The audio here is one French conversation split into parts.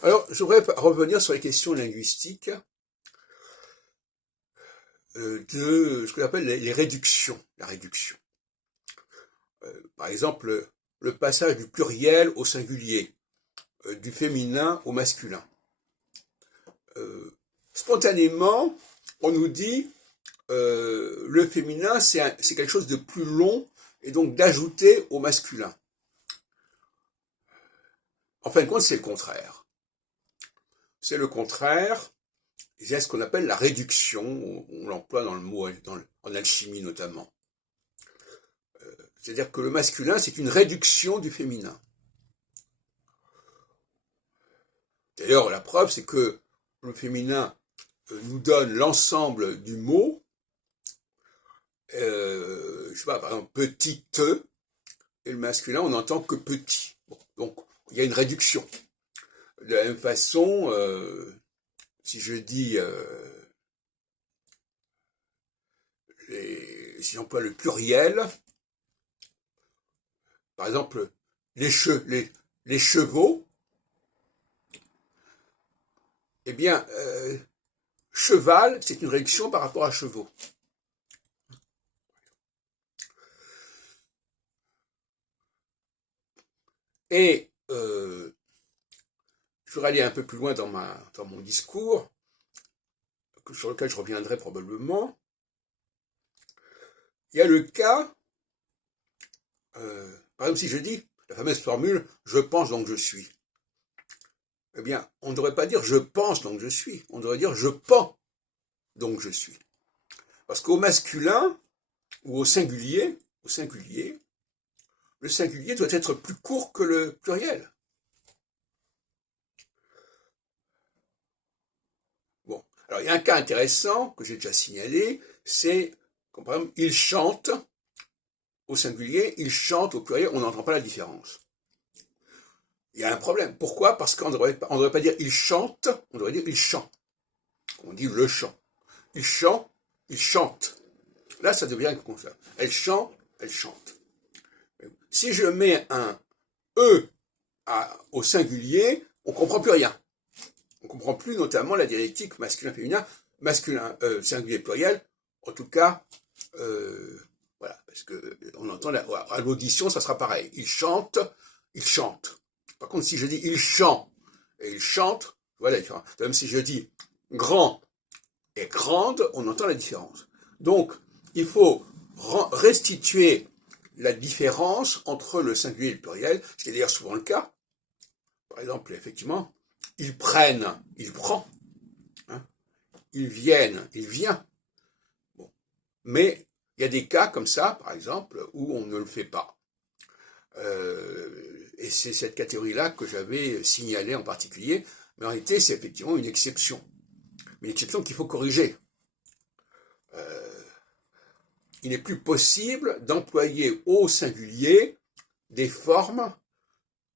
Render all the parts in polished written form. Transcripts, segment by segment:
Alors, je voudrais revenir sur les questions linguistiques de ce que j'appelle les réductions, la réduction. Par exemple, le passage du pluriel au singulier, du féminin au masculin. Spontanément, on nous dit le féminin, c'est quelque chose de plus long et donc d'ajouter au masculin. En fin de compte, c'est le contraire. C'est le contraire. C'est ce qu'on appelle la réduction. On l'emploie dans le mot, en alchimie notamment. C'est-à-dire que le masculin, c'est une réduction du féminin. D'ailleurs, la preuve, c'est que le féminin nous donne l'ensemble du mot. Je sais pas, par exemple, petite, et le masculin, on n'entend que petit. Bon, donc, il y a une réduction. De la même façon, si je dis, si j'emploie le pluriel, par exemple, les chevaux, eh bien, cheval, c'est une réduction par rapport à chevaux. Et je voudrais aller un peu plus loin dans mon discours, sur lequel je reviendrai probablement. Il y a le cas, par exemple, si je dis la fameuse formule « je pense donc je suis », eh bien, on ne devrait pas dire « je pense donc je suis », on devrait dire « je pens donc je suis ». Parce qu'au masculin, ou au singulier, le singulier doit être plus court que le pluriel. Bon, alors il y a un cas intéressant que j'ai déjà signalé, c'est, par exemple, il chante au singulier, il chante au pluriel, on n'entend pas la différence. Il y a un problème. Pourquoi? Parce qu'on ne devrait pas dire il chante, on devrait dire il chante. On dit le chant. Il chante, il chante. Là, ça devient comme ça. Elle chante, elle chante. Si je mets un E au singulier, on ne comprend plus rien. On ne comprend plus notamment la dialectique masculin-féminin, singulier pluriel. En tout cas, voilà, parce que on entend à l'audition, ça sera pareil. Il chante, il chante. Par contre, si je dis il chante et il chante, voilà la différence. Même si je dis grand et grande, on entend la différence. Donc, il faut restituer la différence entre le singulier et le pluriel, ce qui est d'ailleurs souvent le cas. Par exemple, effectivement, ils prennent, il prend. Hein, ils viennent, il vient. Bon. Mais il y a des cas comme ça, par exemple, où on ne le fait pas. Et c'est cette catégorie-là que j'avais signalée en particulier. Mais en réalité, c'est effectivement une exception. Mais une exception qu'il faut corriger. Il n'est plus possible d'employer au singulier des formes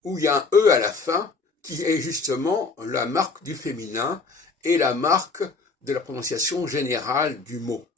où il y a un E à la fin, qui est justement la marque du féminin et la marque de la prononciation générale du mot.